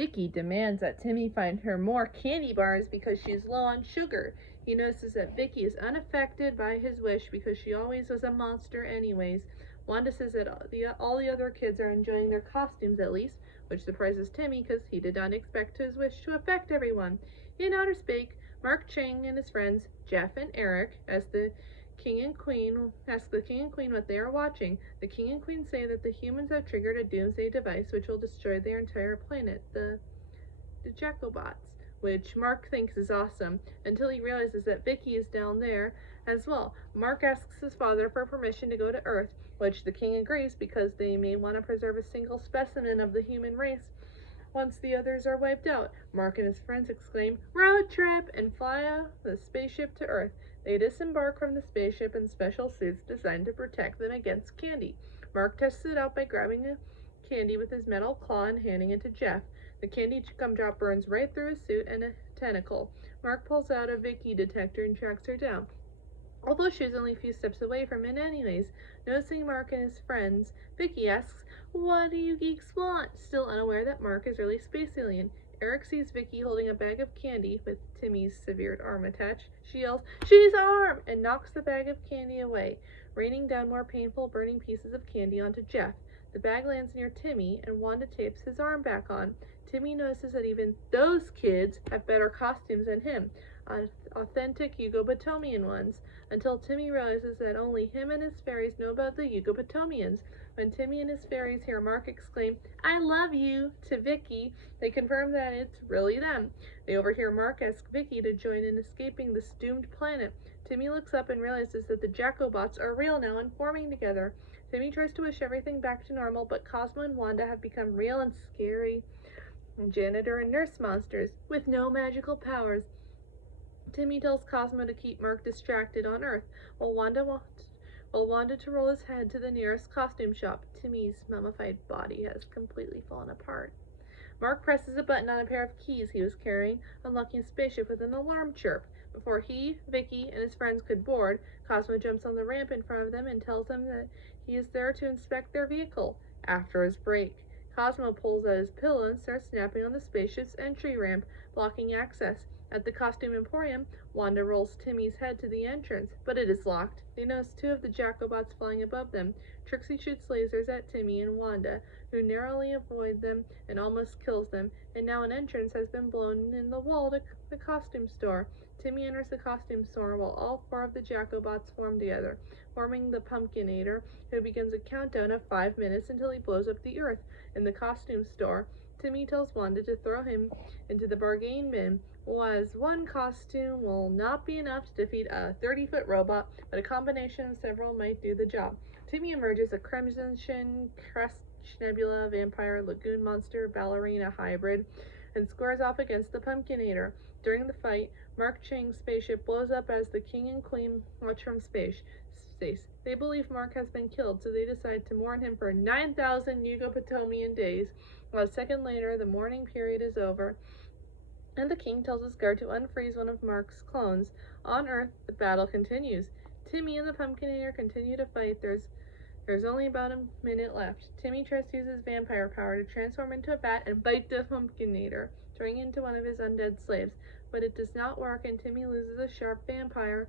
Vicky demands that Timmy find her more candy bars because she's low on sugar. He notices that Vicky is unaffected by his wish because she always was a monster anyways. Wanda says that all the other kids are enjoying their costumes at least, which surprises Timmy because he did not expect his wish to affect everyone. In outer space, Mark Chang and his friends, Jeff and Eric, ask the King and Queen what they are watching. The King and Queen say that the humans have triggered a doomsday device which will destroy their entire planet, the Jacobots, which Mark thinks is awesome, until he realizes that Vicky is down there as well. Mark asks his father for permission to go to Earth, which the king agrees because they may want to preserve a single specimen of the human race once the others are wiped out. Mark and his friends exclaim, "Road trip!" and fly the spaceship to Earth. They disembark from the spaceship in special suits designed to protect them against candy. Mark tests it out by grabbing a candy with his metal claw and handing it to Jeff. The candy gumdrop burns right through his suit and a tentacle. Mark pulls out a Vicky detector and tracks her down, although she was only a few steps away from it anyways. Noticing Mark and his friends, Vicky asks, "What do you geeks want?" Still unaware that Mark is really space alien. Eric sees Vicky holding a bag of candy with Timmy's severed arm attached. She yells, "She's armed!" and knocks the bag of candy away, raining down more painful, burning pieces of candy onto Jeff. The bag lands near Timmy, and Wanda tapes his arm back on. Timmy notices that even those kids have better costumes than him, authentic Yugopotomian ones, until Timmy realizes that only him and his fairies know about the Yugopotomians. When Timmy and his fairies hear Mark exclaim, "I love you," to Vicky, they confirm that it's really them. They overhear Mark ask Vicky to join in escaping this doomed planet. Timmy looks up and realizes that the Jacobots are real now and forming together. Timmy tries to wish everything back to normal, but Cosmo and Wanda have become real and scary janitor and nurse monsters with no magical powers. Timmy tells Cosmo to keep Mark distracted on Earth, while Wanda to roll his head to the nearest costume shop. Timmy's mummified body has completely fallen apart. Mark presses a button on a pair of keys he was carrying, unlocking a spaceship with an alarm chirp. Before he, Vicky, and his friends could board, Cosmo jumps on the ramp in front of them and tells them that he is there to inspect their vehicle. After his break, Cosmo pulls out his pillow and starts snapping on the spaceship's entry ramp, blocking access. At the costume emporium, Wanda rolls Timmy's head to the entrance, but it is locked. They notice two of the Jacobots flying above them. Trixie shoots lasers at Timmy and Wanda, who narrowly avoid them and almost kills them, and now an entrance has been blown in the wall to the costume store. Timmy enters the costume store while all four of the Jacobots form together, forming the Pumpkinator, who begins a countdown of 5 minutes until he blows up the Earth. In the costume store, Timmy tells Wanda to throw him into the bargain bin, as one costume will not be enough to defeat a 30-foot robot, but a combination of several might do the job. Timmy emerges a Crimson Crest Nebula, Vampire, Lagoon Monster, Ballerina hybrid, and squares off against the Pumpkinator. During the fight, Mark Chang's spaceship blows up as the King and Queen watch from space. They believe Mark has been killed, so they decide to mourn him for 9,000 Yugopotomian days. While a second later, the mourning period is over, and the king tells his guard to unfreeze one of Mark's clones. On Earth, the battle continues. Timmy and the Pumpkinator continue to fight. There's only about a minute left. Timmy tries to use his vampire power to transform into a bat and bite the Pumpkinator, turning into one of his undead slaves, but it does not work, and Timmy loses a sharp vampire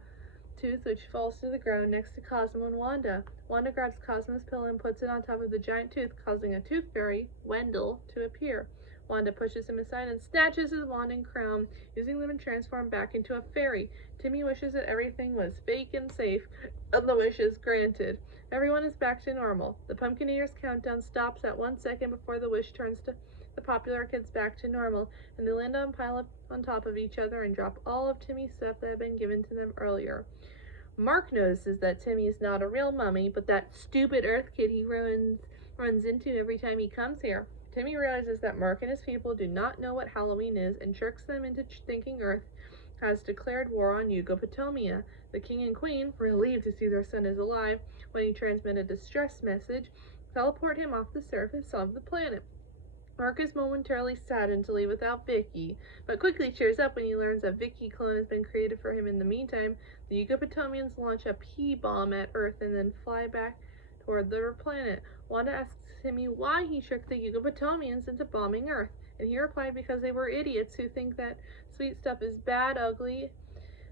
tooth which falls to the ground next to Cosmo and Wanda. Wanda grabs Cosmo's pillow and puts it on top of the giant tooth, causing a tooth fairy, Wendell, to appear. Wanda pushes him aside and snatches his wand and crown, using them to transform back into a fairy. Timmy wishes that everything was fake and safe, and the wish is granted. Everyone is back to normal. The Pumpkinator's countdown stops at 1 second before the wish turns to the popular kids back to normal, and they land on pile up on top of each other and drop all of Timmy's stuff that had been given to them earlier. Mark notices that Timmy is not a real mummy, but that stupid Earth kid he runs into every time he comes here. Timmy realizes that Mark and his people do not know what Halloween is and tricks them into thinking Earth has declared war on Yugopotomia. The king and queen, relieved to see their son is alive when he transmits a distress message, teleport him off the surface of the planet. Mark is momentarily saddened to leave without Vicky, but quickly cheers up when he learns that Vicky clone has been created for him. In the meantime, the Yugopotomians launch a P-bomb at Earth and then fly back toward their planet. Wanda asks Timmy why he tricked the Yugopotomians into bombing Earth. And he replied, because they were idiots who think that sweet stuff is bad, ugly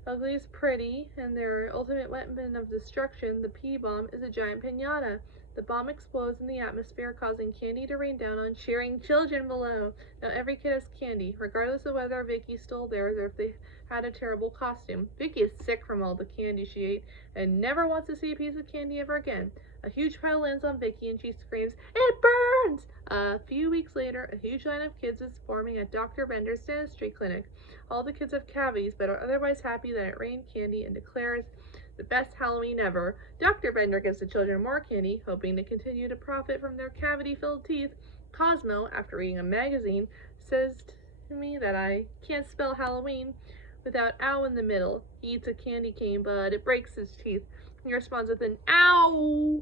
is pretty, and their ultimate weapon of destruction, the pea bomb, is a giant piñata. The bomb explodes in the atmosphere, causing candy to rain down on cheering children below. Now every kid has candy, regardless of whether Vicky stole theirs or if they had a terrible costume. Vicky is sick from all the candy she ate and never wants to see a piece of candy ever again. A huge pile lands on Vicky and she screams, "It burns!" A few weeks later, a huge line of kids is forming at Dr. Bender's dentistry clinic. All the kids have cavities but are otherwise happy that it rained candy and declares the best Halloween ever. Dr. Bender gives the children more candy, hoping to continue to profit from their cavity-filled teeth. Cosmo, after reading a magazine, says to me that I can't spell Halloween without ow in the middle. He eats a candy cane, but it breaks his teeth. He responds with an ow!